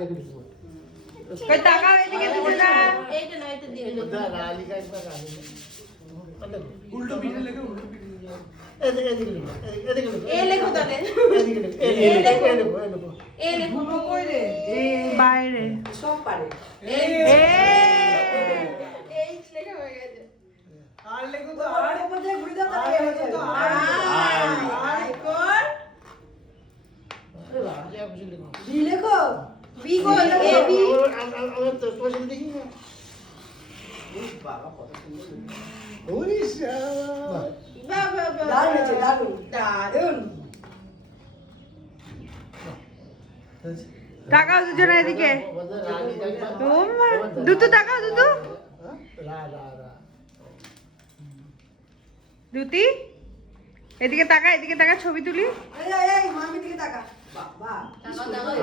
লিখে দিতে বল। কই টাকা এদিকে দিতে না এইটা না এটা দিয়ে বন্ধা রা লিখা একবার রা লিখা। উল্টো পিঠে লেগে উল্টো পিঠে এদিকে লিখো, এদিকে লিখো। এ লেখো তাহলে এদিকে লিখো, এদিকে লিখো, এ লেখো কই রে বাইরে সব পারে এ এই লেখা হয়ে গেছে আর লেখো তো আর আর উপর দিয়ে ঘুরে দাও আর লেখো তো আর আই কোন যা খুশি লিখো। বি লেখো বি কোন এ বি আমি তো পয়সা দেখি না। বাবা কত সুন্দর ওড়িশা। বাবা দারুণ হয়েছে, দারুণ। দারুণ টাকাও দুজনে এদিকে বন্ধা রা লিখা একবার। ও মা দুটো টাকাও দুটো রা রা রা। দুটি এদিকে টাকা ছবি তুলি এই এই মামি দিকে তাকা বাবা টাকা দাও